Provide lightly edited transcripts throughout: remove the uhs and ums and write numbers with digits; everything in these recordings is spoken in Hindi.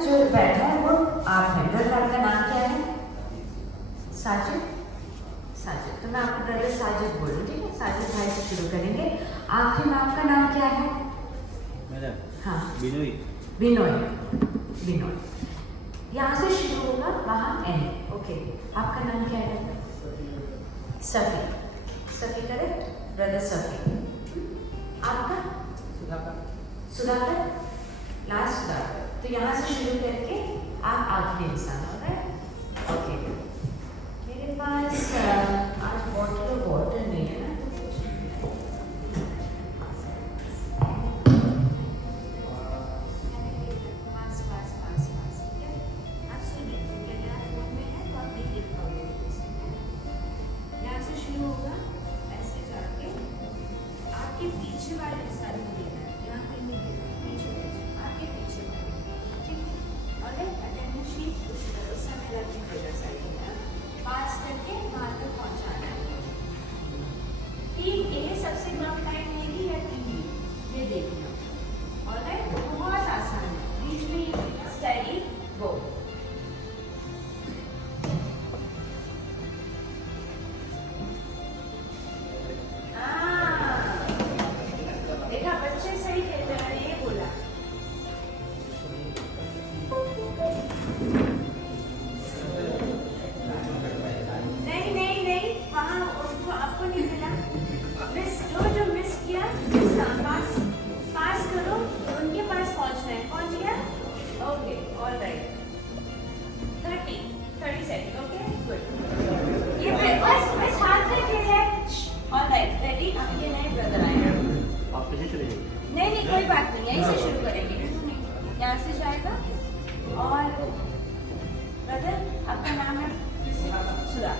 जो बैठा है वो आप हैं। ब्रदर आपका नाम क्या है? साजिद। साजिद, तो मैं आपको ब्रदर साजिद बोलूँ, ठीक है? साजिद भाई से शुरू करेंगे। आपके में आपका नाम क्या है? मेरा? हाँ, बिनोई। बिनोय। बिनोय, यहाँ से शुरू होगा, वहाँ एन। ओके, आपका नाम क्या है? सफ़ी। Safi correct, brother Safi. आपका? सुधाकर। सुधाकर, लास्ट सुधाकर। तो यहाँ से शुरू करके आप आखिरी इंसान हो रहे हैं। ओके, मेरे पास आज बॉटल वाटर नहीं है ना, सबसे कम टाइम लेगी या टीवी, ये देखना। ऑलराइट, बहुत आसान है। बीच में ये स्टडी गो। देखा, बच्चे सही कहते हैं, मैंने ये बोला। नहीं नहीं नहीं, वहाँ उनको आपको नहीं मिला। जो मिस किया पास करो, उनके पास पहुंचना है। पहुंच गया? Okay, alright. 30 second. Okay, good. ये बस हाथ में खेल है। Alright, ready? आपके नए ब्रदर आए हैं। आप कैसे चले जाएंगे? नहीं, कोई बात नहीं, यहीं से शुरू करेंगे। यहाँ से जाएगा। और ब्रदर आपका नाम है सुधा।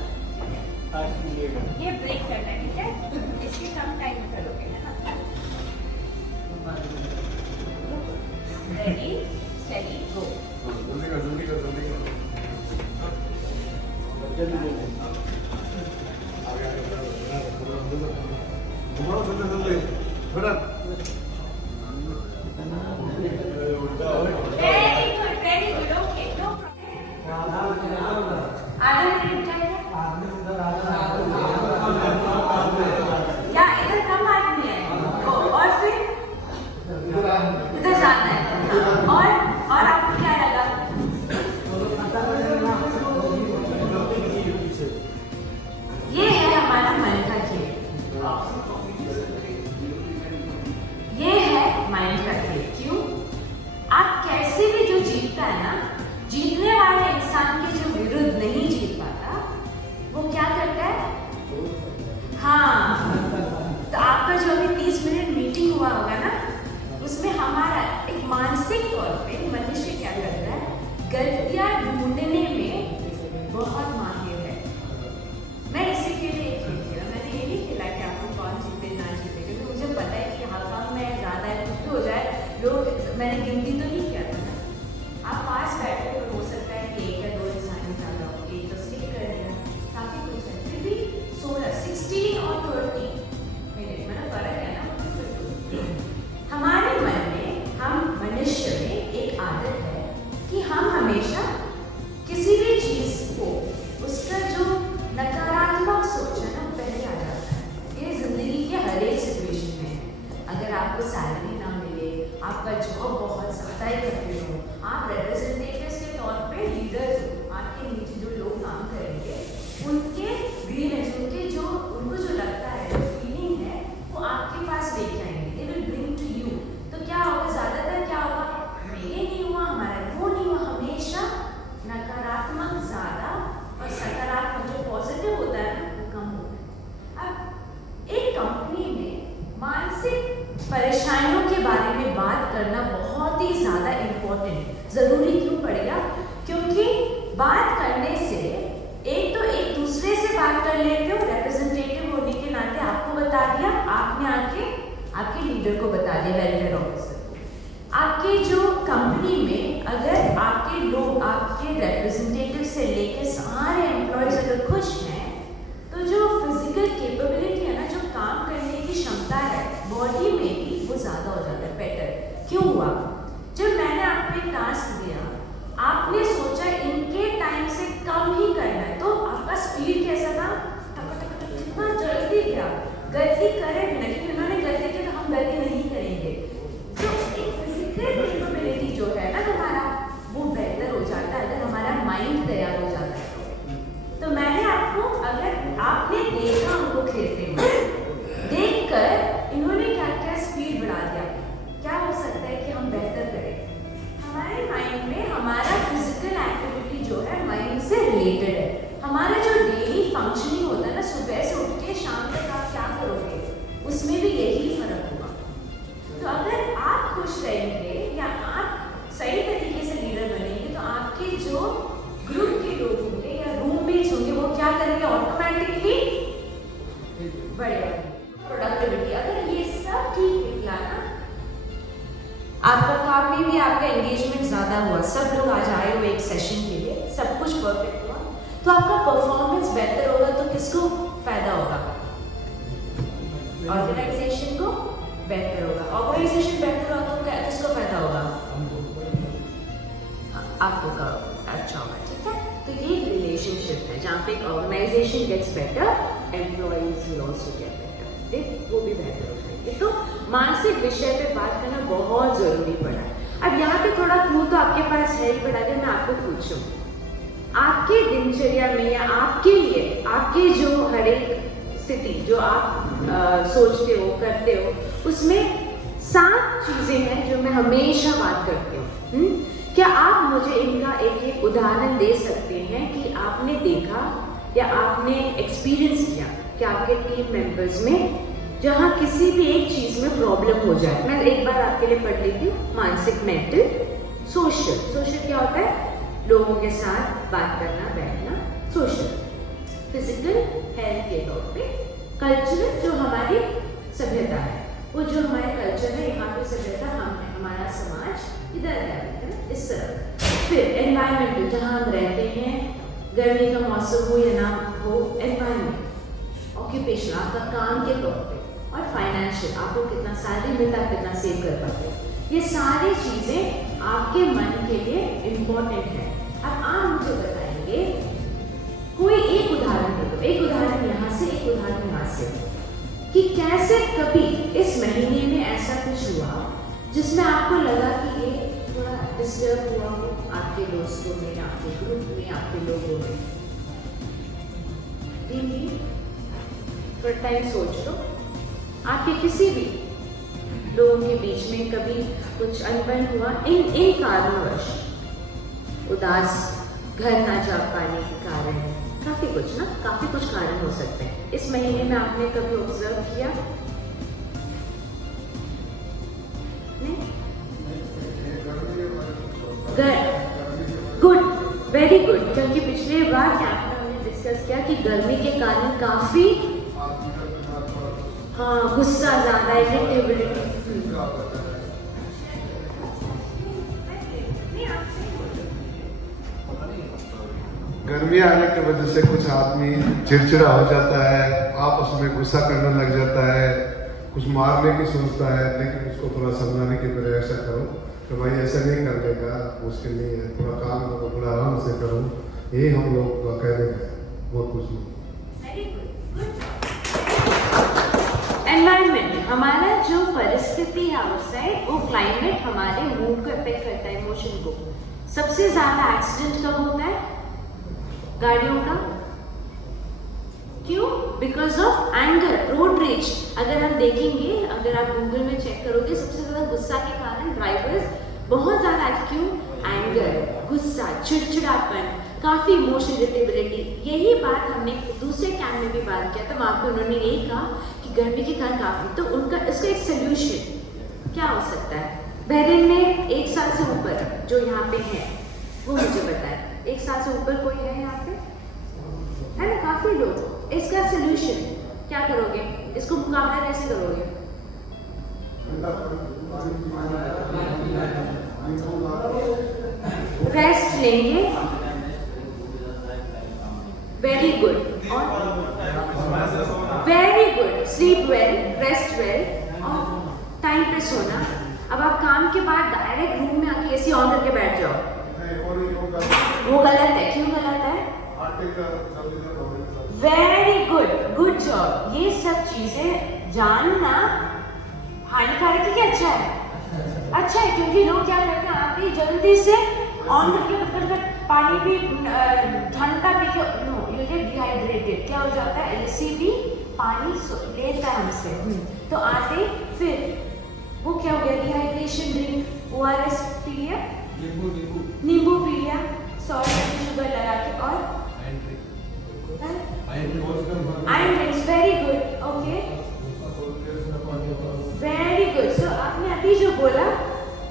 ये ब्रेक करना है, ठीक है? इसके कम टाइम में करोगे, है ना? Ready, steady, go. जल्दी कर। जल्दी बेटा। Very good, okay, no problem. आगे रुक जाएगा या इधर कम आदमी है, और फिर इधर जाना है। और आपको क्या लगा? ये है हमारा मन का खेल। ये है माइंड का खेल। क्यों? आप कैसे भी जो जीतता है ना, जीतने वाले इंसान के जो विरुद्ध नहीं जीत पाता, वो क्या करता है? हाँ, तो आपका जो अभी 30 मिनट मीटिंग हुआ होगा ना, उसमें हमारा एक मानसिक तौर पे मनुष्य क्या करता है? गलतियां ढूंढने में बहुत माहिर है। मैं इसी के लिए खेलती हूँ। मैंने ये नहीं खेला कि आपको कौन जीते ना जीते, क्योंकि मुझे पता है कि हल्का में ज़्यादा है, कुछ भी हो जाए। लोग, मैंने गिनती तो नहीं किया था ना। आप पास बैठे तो हो सकता है कि 1 या 2 इंसान ज़्यादा हो, एक तो स्किप कर दिया, काफ़ी कुछ है। फिर भी 16 और 30 मिनट में फर्क है ना। हमारे मन में, हम मनुष्य में एक आदत है कि हम हमेशा किसी भी चीज़ को, उसका जो नकारात्मक सोच है ना, पहले आ जाता है। ये जिंदगी के हर एक सिचुएशन में है। अगर आपको सैलरी ना मिले, आपका जॉब बहुत ज़्यादा ही करते हो, आप रिप्रेजेंटेटिव्स के तौर पे लीडर्स हो, आपके नीचे जो लोग काम करेंगे, उनके ग्रीवेंस, उनको जो लगता है, जो फीलिंग है, वो आपके पास लेके आएंगे। They will bring to you. तो क्या होगा? ज़्यादातर क्या होगा? मेरे नहीं हुआ, हमारा वो नहीं हुआ। हमेशा नकारात्मक ज़्यादा और सकारात्मक जो पॉजिटिव होता है ना, वो कम होता है। अब एक कंपनी में मानसिक परेशानियों के बारे में बात करना बहुत ही ज़्यादा इम्पोर्टेंट, ज़रूरी क्यों पड़ेगा? क्योंकि बात करने से एक तो एक दूसरे से बात कर लेते हो, रिप्रेजेंटेटिव होने के नाते आपको बता दिया, आपने आके आपके लीडर को बता दिया, वेलफेयर ऑफिसर को। आपके जो कंपनी में अगर आपके लोग, आपके रिप्रेजेंटेटिव से लेकर सारे एम्प्लॉयज अगर खुश हैं, तो जो फिजिकल कैपेबिलिटी है ना, जो काम करने की क्षमता है बॉडी में भी, वो ज़्यादा हो जाता है, बेटर। क्यों हुआ? जब मैंने आपको एक टास्क दिया आपका काम में भी आपका एंगेजमेंट ज़्यादा हुआ, सब लोग आज आए हुए एक सेशन के लिए, सब कुछ परफेक्ट हुआ, तो आपका परफॉर्मेंस बेहतर होगा, तो किसको फायदा होगा? ऑर्गेनाइजेशन को बेहतर होगा। ऑर्गेनाइजेशन बेहतर होगा तो किसको फायदा होगा? आपको का अच्छा होगा, ठीक है। तो ये एक रिलेशनशिप है जहाँ पे organisation gets better, employees will also get better, वो भी बेहतर हो जाएंगे। तो मानसिक विषय पे बात करना बहुत जरूरी पड़ा। अब यहाँ पे थोड़ा क्लू तो आपके पास है ही, पड़ा अगर मैं आपको पूछूं आपके दिनचर्या में या आपके लिए, आपके जो हर एक स्थिति जो आप सोचते हो करते हो, उसमें 7 चीजें हैं जो मैं हमेशा बात करती हूँ। क्या आप मुझे इनका एक एक उदाहरण दे सकते हैं कि आपने देखा या आपने एक्सपीरियंस किया कि आपके टीम मेंबर्स में जहाँ किसी भी एक चीज में प्रॉब्लम हो जाए? मैं एक बार आपके लिए पढ़ लेती हूँ। मानसिक, मेंटल, सोशल। सोशल क्या होता है? लोगों के साथ बात करना, बैठना, सोशल। फिजिकल हेल्थ के तौर पे। कल्चरल जो हमारी सभ्यता है, वो जो हमारे कल्चर है, यहाँ पे सभ्यता हम है, हमारा समाज इधर है, इस तरह। फिर एनवायरमेंटल, जहाँ हम रहते हैं, गर्मी का मौसम हो या ना हो, एनवायरमेंट। ऑक्यूपेशन, आपका काम के तौर पे। और फाइनेंशियल, आपको कितना सैलरी मिलता है, कितना सेव कर पाते हो। ये सारी चीजें आपके मन के लिए इम्पोर्टेंट है। अब आप मुझे बताएंगे, कोई एक उदाहरण दे दो, एक उदाहरण यहाँ से, एक उदाहरण यहाँ से, कि कैसे कभी इस महीने में ऐसा कुछ हुआ जिसमें आपको लगा कि ये थोड़ा डिस्टर्ब हुआ हो आपके दोस्तों में, आपके ग्रुप में, आपके लोगों में। थोड़ा टाइम सोच लो, आपके किसी भी लोगों के बीच में कभी कुछ अनबन हुआ इन कारणवश, उदास, घर ना जा पाने के कारण, काफी कुछ ना, काफी कुछ कारण हो सकते हैं। इस महीने में आपने कभी ऑब्जर्व किया? गुड, वेरी गुड, क्योंकि पिछले बार क्या हमने डिस्कस किया कि गर्मी के कारण काफी गुस्सा ज्यादा, इरिटेबिलिटी। गर्मी आने की वजह से कुछ आदमी चिड़चिड़ा हो जाता है, आपस में गुस्सा करने लग जाता है, कुछ मारने की सोचता है, लेकिन उसको थोड़ा समझाने की तरह ऐसा करो कि भाई ऐसा नहीं कर लेगा, मुश्किल नहीं है, थोड़ा काम करो, थोड़ा आराम से करो। यही हम लोग का कहने का है, बहुत कुछ नहीं। एनवायरमेंट, हमारा जो परिस्थिति है आउटसाइड, वो क्लाइमेट हमारे मूड को अफेक्ट करता है, इमोशन को। सबसे ज्यादा एक्सीडेंट कब होता है? गाड़ियों का। क्यों? Because of anger, road rage. अगर हम देखेंगे, अगर आप गूगल में चेक करोगे, सबसे ज्यादा गुस्सा के कारण ड्राइवर्स बहुत ज्यादा, क्यों? एंगर, गुस्सा, चिड़चिड़ापन, काफी इमोशनल इरिटेबिलिटी। यही बात हमने दूसरे कैंप में भी बात किया था, वहां पे उन्होंने यही कहा कि गर्मी के कारण काफी, तो उनका इसका एक सोल्यूशन क्या हो सकता है? बहरीन में 1 साल से ऊपर जो यहाँ पे है, वो मुझे बताए। 1 साल से ऊपर कोई है यहाँ पे? है ना, काफी लोग। इसका सोल्यूशन क्या करोगे? इसको मुकाबला कैसे करोगे? रेस्ट लेंगे, very good, very good, sleep well, rest well, और टाइम पे सोना। अब आप काम के बाद डायरेक्ट रूम में आके एसी ऑन करके बैठ जाओ, वो गलत है। क्यों गलत है? Very good, good job. ये सब चीजें जानना हानिकारक है कि अच्छा है? अच्छा है, क्योंकि लोग क्या करते हैं, आप ही जल्दी से ऑन करके पानी भी ठंडा पी के, नो, यू गेट डिहाइड्रेटेड। क्या हो जाता है? एसी भी पानी लेता है हमसे, तो आते फिर वो क्या हो गया? डिहाइड्रेशन, ड्रिंक, ORS पी लिया, नींबू पी लिया, सॉल्ट शुगर लगा के, और iron drinks, very good, okay, very good. So आपने अभी जो बोला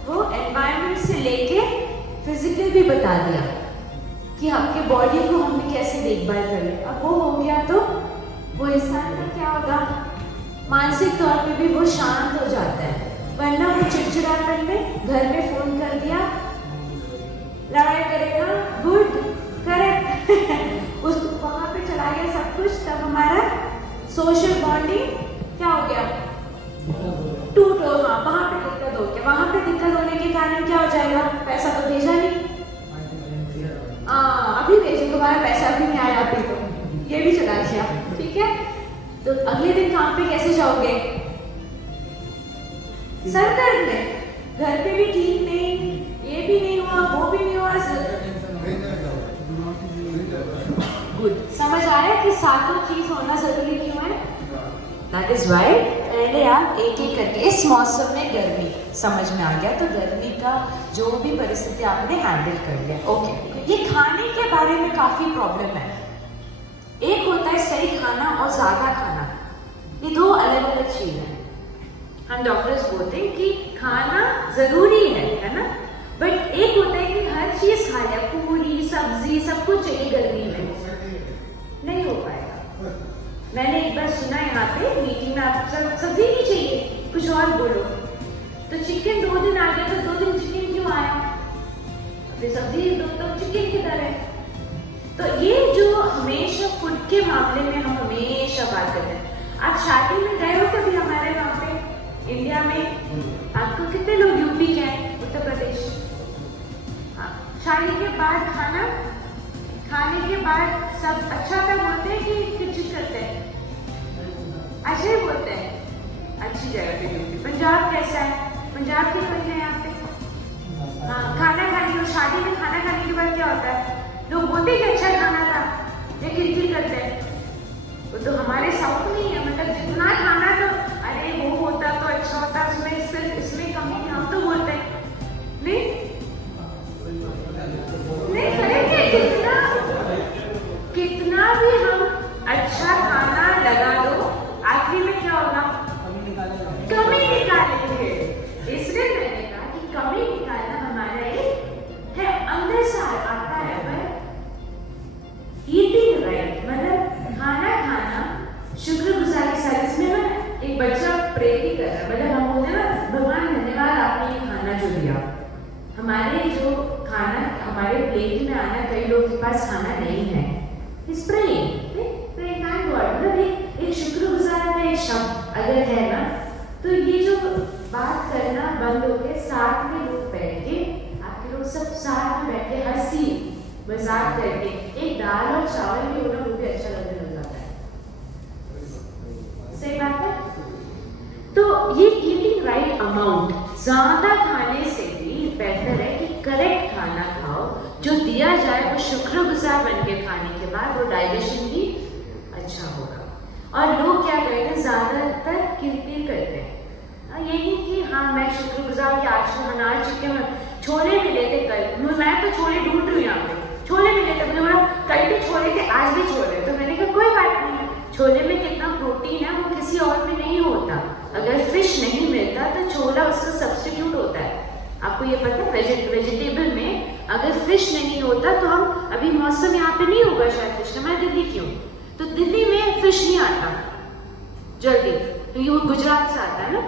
वो एनवायरनमेंट से लेके फिजिकल भी बता दिया कि आपके बॉडी को हमें कैसे देखभाल करें। अब वो हो गया तो वो इंसान का क्या होगा? मानसिक तौर पे भी वो शांत हो जाता है, वरना वो चिड़चिड़ापन में घर पे फोन कर दिया, लड़ाई करेगा, गुड, करेक्ट। उस वहाँ पे चला गया सब कुछ, तब हमारा सोशल बॉन्डिंग क्या हो गया, टूट हो। हाँ, वहाँ पे दिक्कत हो गया। वहाँ पे दिक्कत होने के कारण क्या हो जाएगा, पैसा तो भेजा नहीं, अभी भेजो, तुम्हारा पैसा भी नहीं आया अभी, तो ये भी चला गया, ठीक है। तो अगले दिन काम पे कैसे जाओगे, सर दर्द में, घर पे भी ठीक नहीं, ये भी नहीं हुआ, वो भी नहीं हुआ, गुड। समझ आ रहा है कि सातों चीज होना जरूरी क्यों है? दैट इज वाई पहले आप एक एक करके, इस मौसम में गर्मी समझ में आ गया, तो गर्मी का जो भी परिस्थिति आपने हैंडल कर लिया। ओके, ये खाने के बारे में काफी प्रॉब्लम है। एक होता है सही खाना और ज्यादा खाना, ये दो अलग अलग चीज है। हम डॉक्टर्स बोलते हैं कि खाना जरूरी है ना, बट एक होता है कि हर चीज खा लिया, पूरी सब्जी सब कुछ चाहिए गर्मी में, नहीं हो पाएगा। मैंने एक बार सुना यहाँ पे मीटिंग में, आप सब्जी नहीं चाहिए, कुछ और बोलो, तो चिकन 2 दिन आ गया, तो 2 दिन चिकन क्यों आया, फिर सब्जी तो चिकन किधर है। तो ये जो हमेशा फूड के मामले में हम हमेशा बात करते हैं। आप शादी में गए हो कभी हमारे वहाँ पे इंडिया में, आपको कितने लोग यूपी के हैं, उत्तर प्रदेश, शादी के बाद खाना खाने के बाद सब अच्छा था बोलते हैं कि कुछ करते हैं, अच्छा ही बोलते हैं, अच्छी जगह पे यूपी। पंजाब कैसा है, पंजाब के लोग हैं यहाँ पे, हाँ, खाना खाने के, शादी में खाना खाने के बाद क्या होता है, लोग बोलते हैं कि अच्छा खाना था, लेकिन फिर करते हैं, वो तो हमारे साउथ नहीं है, मतलब जितना खाना तो अरे वो होता तो अच्छा होता, उसमें सिर्फ इसमें कमी, हम तो बोलते हैं नहीं करेंगे, कितना भी हम अच्छा खाना लगा दो, आखिरी में क्या होगा, कमी निकालेंगे। इसलिए मैंने कहा कि कमी निकालना हमारा एक है, अंदर से आता है, पर ईटिंग राइट मतलब खाना खाना, शुक्रगुजारी सारी, इसमें ना एक बच्चा प्रे भी कर रहा है, मतलब हम बोलते हैं ना, भगवान धन्यवाद आपने ये खाना जो दिया, हमारे जो खाना हमारे प्लेट में आना, कई लोगों के पास खाना नहीं है, इस मतलब एक शुक्रगुजार का एक शब्द अगर है ना, तो ये जो बात करना बंद हो के साथ में लोग बैठ के, आपके लोग सब साथ में बैठ के हंसी मजाक करके एक दाल और चावल भी होना, वो भी अच्छा लगने लग जाता है, सही बात है। तो ये ईटिंग राइट अमाउंट, ज्यादा खाने से भी बेहतर है कि करेक्ट खाना खाओ, जो दिया जाए वो शुक्रगुजार बन के खाने के बाद वो डाइजेशन भी अच्छा होगा। और लोग क्या करते हैं, ज्यादातर किरकिर करते हैं, ये नहीं कि हाँ मैं शुक्रगुजार कि आज तो अनाज चिकन छोले मिले थे कल, मैं तो छोले ढूंढ रही हूँ यहाँ पे, छोले मिले थे, मैंने बोला कल भी छोले थे, आज भी छोले, तो मैंने कहा कोई बात नहीं, छोले में कितना प्रोटीन है वो किसी और में नहीं होता, अगर फिश नहीं मिलता तो छोला उसका सब्स्टिट्यूट होता है। आपको ये पता है, वेजिटेबल में अगर फिश नहीं होता, तो हम अभी मौसम यहाँ पे नहीं होगा शायद फिश, हमारे दिल्ली क्यों, तो दिल्ली में फिश नहीं आता जल्दी, क्योंकि वो गुजरात से आता है ना,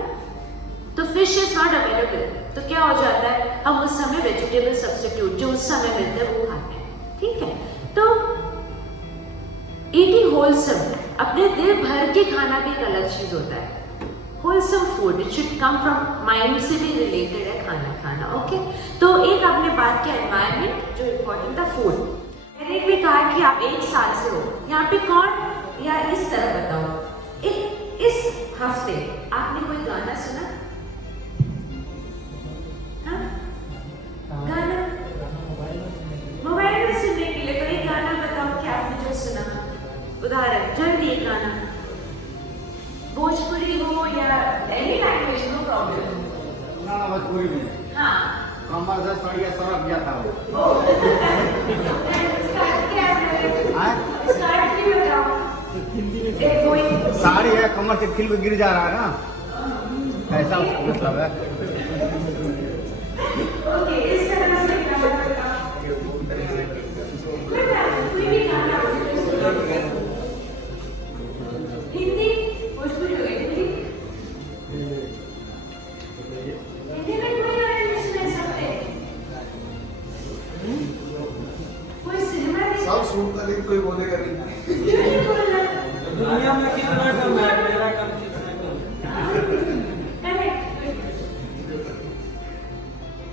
तो फिश इज नॉट अवेलेबल, तो क्या हो जाता है, हम उस समय वेजिटेबल सब्स्टिट्यूट जो उस समय मिलते हैं वो खाते हैं, ठीक है। तो ईटिंग होलसम, अपने दिल भर के खाना भी एक अलग चीज होता है, wholesome food, it should come from mind से भी रिलेटेड है खाना खाना, ओके। तो एक आपने बात किया एनवायरमेंट, जो इम्पोर्टेंट था फूड। मैंने भी कहा कि आप 1 साल से हो यहाँ पे, कौन या इस तरह बताओ, इस हफ्ते आपने कोई गाना सुना, हाँ? गाना मोबाइल में सुनने के लिए कोई गाना बताओ कि आपने जो सुना, उदाहरण जल्दी एक गाना, भोजपुरी हो या एनी लैंग्वेज, नो प्रॉब्लम, ना भोजपुरी में, हाँ, कमर से सड़िया सरक जाता हो, साड़ी है कमर से खिल गिर जा रहा है ना, ऐसा उसका मतलब है। ओके, इस तरह से गाना बताओ, कोई भी गाना आपने सुना, हिंदी भोजपुरी हो गई, हिंदी में कोई गाना नहीं सुना सुनता नहीं कोई बोलेगा नहीं। क्यों नहीं बोलना? दुनिया में कितना कम है, मेरा कम कितना कम। करेक्ट।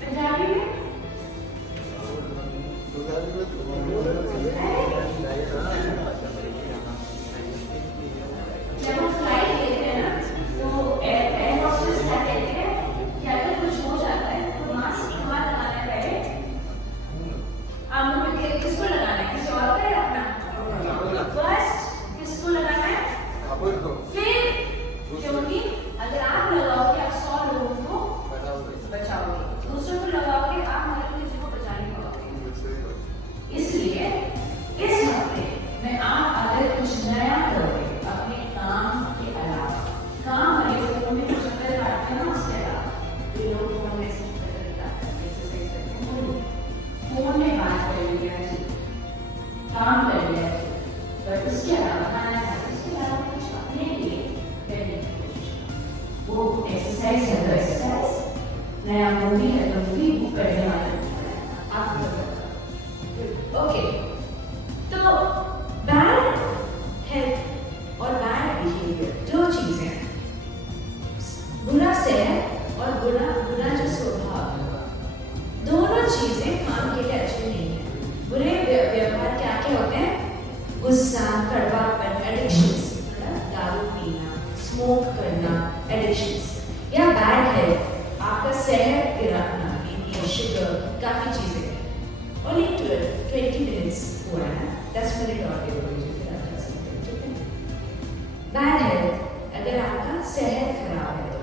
पंजाबी में जब हम फ्लाइट लेते हैं ना, तो एयर होस्टेस क्या कहते हैं कि अगर कुछ हो जाता है तो मास्क कहाँ लगाना है पहले? मुंह में किसको लगाना है? किसी और का या अपना? फर्स्ट किसको लगाना है? फिर, क्योंकि अगर आप लगाओगे आप 100 लोगों को बचाओगे, दूसरों को लगाओगे आप मतलब किसी को बचा नहीं पाओगे। इसलिए इस हफ्ते में आप अगर कुछ नया करोगे अपने काम के अलावा, काम वाले फोन में जो चक्कर काटते हैं ना उसके अलावा, जो लोग फोन में एक्सरसाइज करते हैं, फोन में बात कर लिया जी, काम कर लिया जी, पर उसके अलावा खाना खाते, उसके अलावा कुछ अपने लिए करने की कोशिश करो। वो एक्सरसाइज है तो एक्सरसाइज, नया मूवी है तो मूवी, वो करने वाला आप ओके। तो बैड हेल्थ और बैड बिहेवियर दो चीजें हैं, बुरा सेहत और बुरा जो स्वभाव, दोनों चीजें काम के लिए अच्छी नहीं है। बुरे व्यवहार क्या क्या होते हैं? गुस्सा, कड़वापन, एडिक्शंस, दारू पीना, स्मोक करना, एडिक्शंस, या बैड हेल्थ आपका सेहत गिराना, बीपी, शुगर, काफी चीजें। Only 20 minutes हुआ है, 10 मिनट और दे दो मुझे, फिर आप जा सकते हैं, ठीक है? बैड हेल्थ, अगर आपका सेहत खराब है तो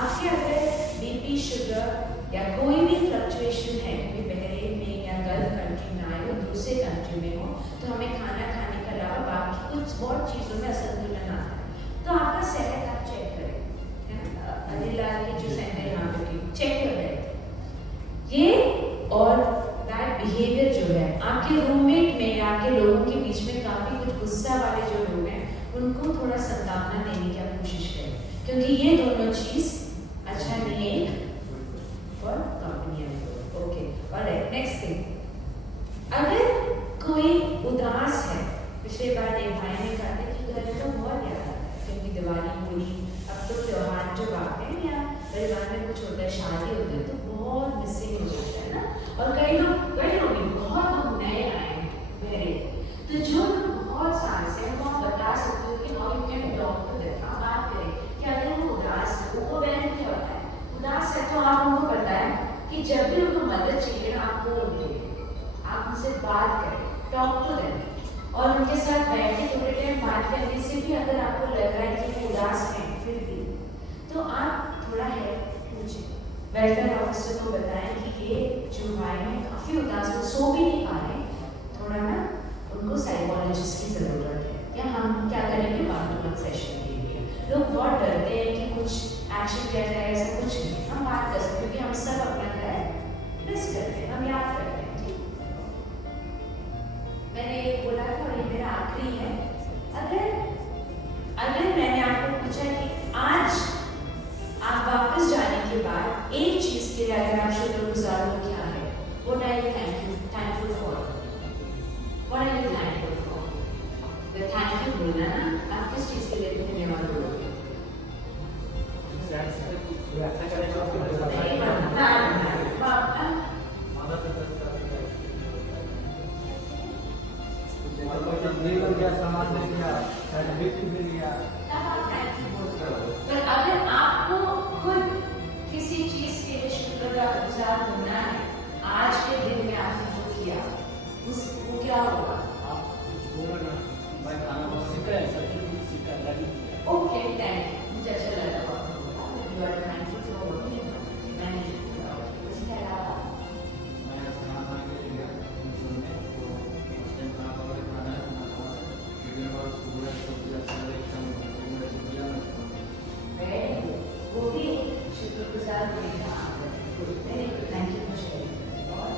आपके अगर बीपी, शुगर या कोई भी फ्लक्चुएशन है, क्योंकि बहरीन में या गल्फ कंट्री में आए हो, दूसरे कंट्री में हो, तो हमें खाना खाने के अलावा बाकी कुछ बहुत चीज़ों में असंतुलन आता है, तो आपका सेहत आप चेक करें, है ना? अदिलाल की जो सेंटर यहाँ पे चेक कर रहे थे ये। और बैड बिहेवियर जो है, आपके रूममेट में या आपके लोगों के बीच में काफी कुछ गुस्सा वाले जो लोग हैं, उनको थोड़ा संतावना देने की आप कोशिश करें, क्योंकि ये दोनों चीज अच्छा नहीं है और कंपनी है। ओके, ऑलराइट, नेक्स्ट थिंग, अगर कोई उदास है, पिछले बार एक भाई ने कहा था कि घर को बहुत याद आता है, क्योंकि दिवाली, होली, अब तो त्योहार जो आते हैं या परिवार में कुछ होता है, शादी होती है, तो बहुत मिसिंग हो जाता है ना। और कई लोग भी बहुत लोग नए आए हैं मेरे, तो जो लोग बहुत साल से, हम आप बता सकते हो कि how you can talk to them, आप बात करें कि अगर वो उदास है, वो बहन क्या होता है, उदास है तो आप उनको बताएं कि जब भी उनको मदद चाहिए ना, आप वो आप उनसे बात करें, टॉक टू देम, और उनके साथ बैठ के थोड़े टाइम बात करने से भी अगर आपको लग रहा है कि वो उदास है फिर भी, तो आप थोड़ा हेल्प पूछें। वेलफेयर ऑफिसर को बताएं कि ये जो भाई हैं काफ़ी उदास हो, सो भी नहीं पा रहे, थोड़ा ना उनको साइकोलॉजिस्ट की ज़रूरत है, या हम क्या करेंगे 1-to-1 सेशन देंगे। लोग बहुत डरते हैं कि कुछ एक्शन किया जाए, ऐसा कुछ नहीं, हम बात कर सकते हैं, क्योंकि हम सब अपना घर मिस करते हैं, हम याद करते हैं। ठीक, मैंने एक बोला था और ये मेरा आखिरी है, अगर मैंने आपको पूछा कि आज आप वापस जाने के बाद एक चीज के लिए अगर आप शुक्रगुजार हो, क्या है? What are you thankful for? What are you thankful for? The thank you बोलना ना, आप किस चीज के लिए धन्यवाद बोलोगे? सामान दे दिया, गिफ्ट दे दिया, पर अगर आपको खुद किसी चीज के लिए शुक्रगुजार होना है, आज के दिन में आपने जो किया वो क्या होगा? ओके, थैंक यू, मुझे अच्छा लगा। यू आर थैंकफुल फॉर मैंने उसके अलावा वो भी शुक्रगुजार होने का थैंक यू फॉर शेयरिंग। और